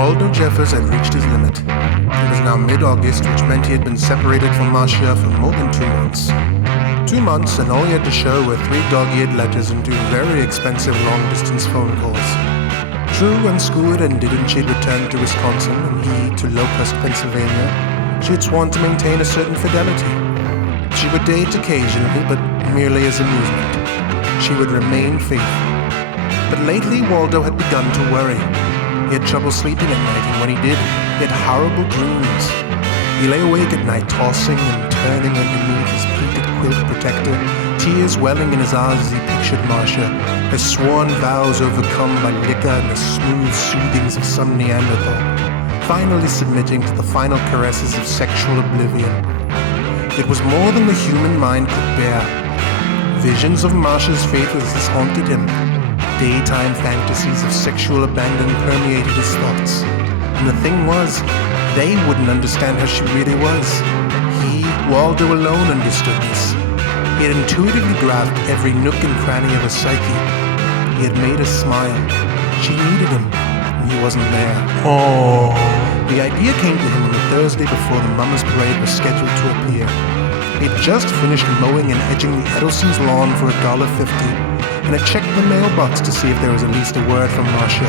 Waldo Jeffers had reached his limit. It was now mid-August, which meant he had been separated from Marcia for more than 2 months. 2 months, and all he had to show were 3 dog-eared letters and 2 very expensive long-distance phone calls. True, when school had ended and she had returned to Wisconsin and he to Locust, Pennsylvania, she had sworn to maintain a certain fidelity. She would date occasionally, but merely as amusement. She would remain faithful. But lately, Waldo had begun to worry. He had trouble sleeping at night, and when he did, he had horrible dreams. He lay awake at night, tossing and turning underneath his pleated quilt protector, tears welling in his eyes as he pictured Marcia, her sworn vows overcome by liquor and the smooth soothings of some Neanderthal, finally submitting to the final caresses of sexual oblivion. It was more than the human mind could bear. Visions of Marcia's faithlessness haunted him. Daytime fantasies of sexual abandon permeated his thoughts. And the thing was, they wouldn't understand how she really was. He, Waldo, alone understood this. He had intuitively grasped every nook and cranny of her psyche. He had made her smile. She needed him, and he wasn't there. Oh. The idea came to him on the Thursday before the Mummers Parade was scheduled to appear. He had just finished mowing and edging the Edelson's lawn for $1.50, and had checked the mailbox to see if there was at least a word from Marcia.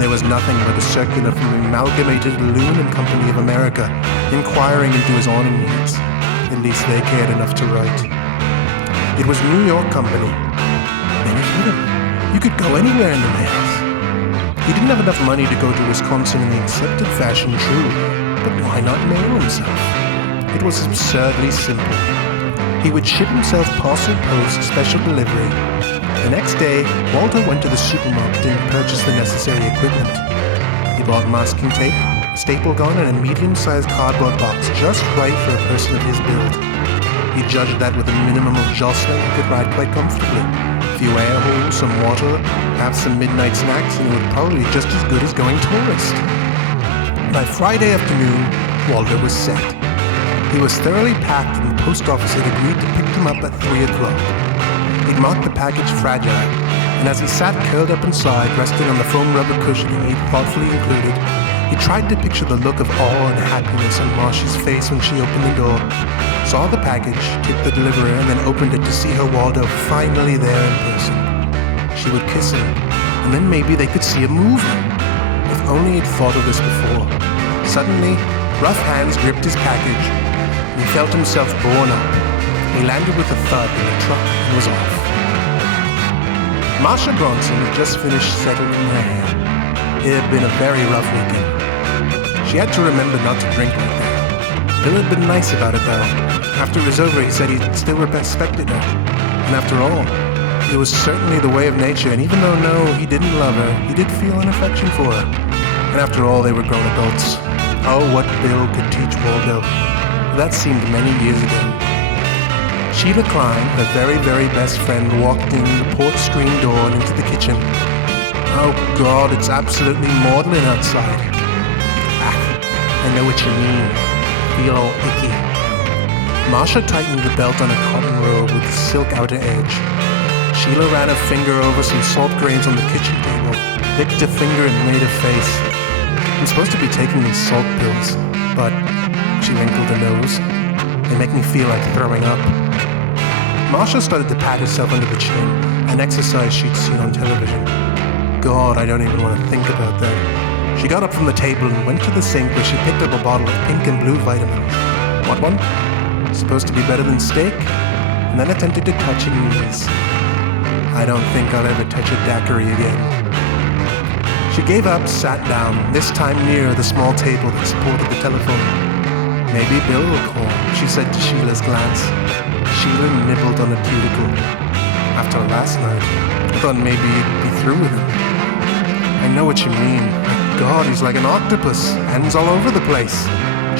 There was nothing but a circular from the Amalgamated Aluminum Company of America, inquiring into his awning needs. At least they cared enough to write. It was New York Company. Then he hit him. You could go anywhere in the mails. He didn't have enough money to go to Wisconsin in the accepted fashion, true, but why not mail himself? It was absurdly simple. He would ship himself parcel post special delivery. The next day, Walter went to the supermarket and purchased the necessary equipment. He bought masking tape, a staple gun, and a medium-sized cardboard box just right for a person of his build. He judged that with a minimum of jostling, he could ride quite comfortably. A few air holes, some water, perhaps some midnight snacks, and it would probably be just as good as going tourist. By Friday afternoon, Walter was set. He was thoroughly packed, and the post office had agreed to pick him up at 3 o'clock. He'd marked the package fragile, and as he sat curled up inside, resting on the foam rubber cushioning he'd thoughtfully included, he tried to picture the look of awe and happiness on Marcia's face when she opened the door, saw the package, tipped the deliverer, and then opened it to see her Waldo finally there in person. She would kiss him, and then maybe they could see a movie. If only he'd thought of this before. Suddenly, rough hands gripped his package, and he felt himself borne up. He landed with a thud in the truck and was off. Marcia Bronson had just finished settling her hair. It had been a very rough weekend. She had to remember not to drink like that. Bill had been nice about it though. After it was over, he said he still respected her. And after all, it was certainly the way of nature, and even though no, he didn't love her, he did feel an affection for her. And after all, they were grown adults. Oh, what Bill could teach Waldo. That seemed many years ago. Sheila Klein, her very, very best friend, walked in the porch screen door and into the kitchen. Oh God, it's absolutely maudlin outside. I know what you mean. Feel all icky. Marcia tightened the belt on a cotton robe with the silk outer edge. Sheila ran her finger over some salt grains on the kitchen table, licked her finger and made a face. I'm supposed to be taking these salt pills, but she wrinkled her nose. They make me feel like throwing up. Marcia started to pat herself under the chin, an exercise she'd seen on television. God, I don't even want to think about that. She got up from the table and went to the sink where she picked up a bottle of pink and blue vitamins. What one? Supposed to be better than steak? And then attempted to touch her knees. I don't think I'll ever touch a daiquiri again. She gave up, sat down, this time near the small table that supported the telephone. Maybe Bill will call, she said to Sheila's glance. Sheila nibbled on a cuticle. After last night, I thought maybe you'd be through with him. I know what you mean. My God, he's like an octopus, hands all over the place.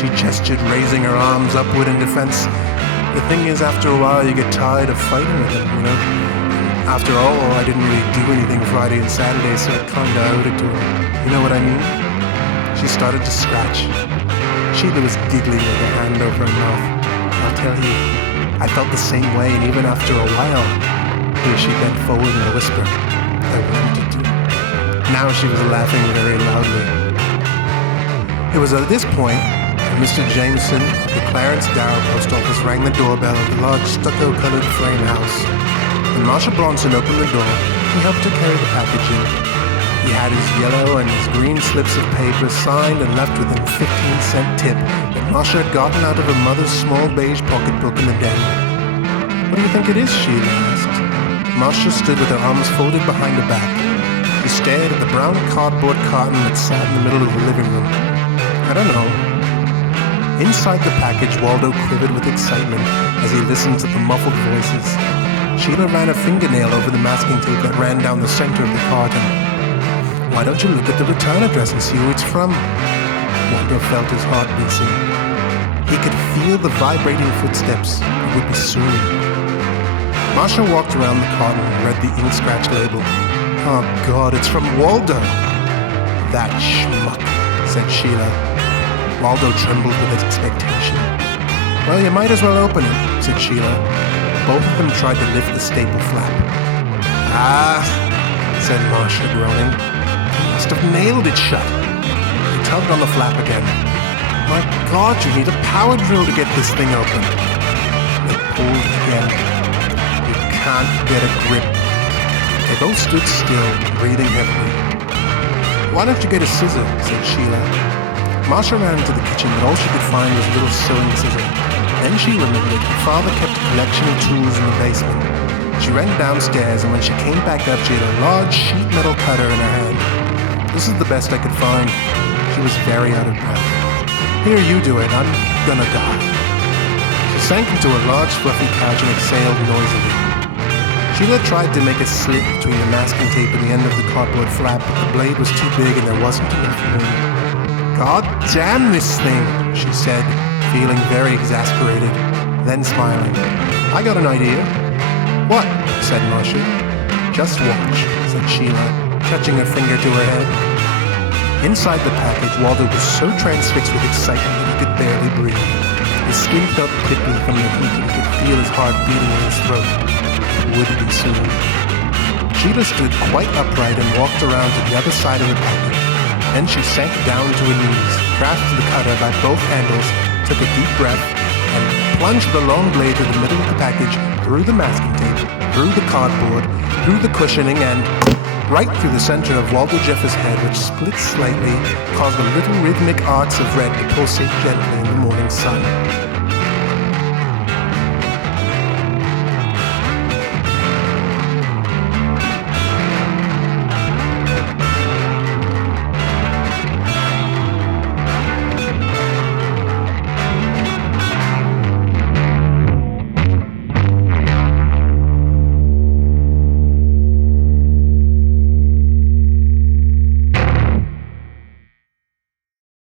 She gestured, raising her arms upward in defense. The thing is, after a while, you get tired of fighting with him, you know? After all, I didn't really do anything Friday and Saturday, so I kinda owed it to him. You know what I mean? She started to scratch. Sheila was giggling with her hand over her mouth. I'll tell you, I felt the same way, and even after a while, here she bent forward in a whisper. I wanted to. Now she was laughing very loudly. It was at this point that Mr. Jameson of the Clarence Dow post office rang the doorbell of the large stucco-colored frame house. When Marsha Bronson opened the door, he helped her carry the package in. He had his yellow and his green slips of paper signed and left with a 15-cent tip that Marsha had gotten out of her mother's small beige pocketbook in the den. "What do you think it is?" Sheila asked. Marsha stood with her arms folded behind her back. She stared at the brown cardboard carton that sat in the middle of the living room. "I don't know." Inside the package, Waldo quivered with excitement as he listened to the muffled voices. Sheila ran a fingernail over the masking tape that ran down the center of the carton. "Why don't you look at the return address and see who it's from?" Waldo felt his heart racing. He could feel the vibrating footsteps. It would be soon. Marsha walked around the carton and read the ink-scratched label. "Oh God, it's from Waldo." "That schmuck," said Sheila. Waldo trembled with expectation. "Well, you might as well open it," said Sheila. Both of them tried to lift the staple flap. "Ah," said Marsha, groaning. "He must have nailed it shut." He tugged on the flap again. "My God, you need a power drill to get this thing open." They pulled again. "You can't get a grip." They both stood still, breathing heavily. "Why don't you get a scissor?" said Sheila. Marsha ran into the kitchen, but all she could find was a little sewing scissor. Then she remembered her father kept a collection of tools in the basement. She ran downstairs, and when she came back up, she had a large sheet metal cutter in her hand. "This is the best I could find." She was very out of breath. "Here, you do it. I'm gonna die." She sank into a large fluffy couch and exhaled noisily. Sheila tried to make a slit between the masking tape and the end of the cardboard flap, but the blade was too big and there wasn't enough room. "God damn this thing," she said, feeling very exasperated, then smiling. "I got an idea." "What?" said Marsha. "Just watch," said Sheila, touching her finger to her head. Inside the package, Waldo was so transfixed with excitement that he could barely breathe. His skin felt prickly from the heat and he could feel his heart beating in his throat. It would be soon. Sheila stood quite upright and walked around to the other side of the package. Then she sank down to her knees, grasped the cutter by both handles, took a deep breath, and plunged the long blade through the middle of the package, through the masking tape, through the cardboard, through the cushioning, and right through the center of Waldo Jeffers' head, which split slightly, caused the little rhythmic arcs of red to pulsate gently in the morning sun.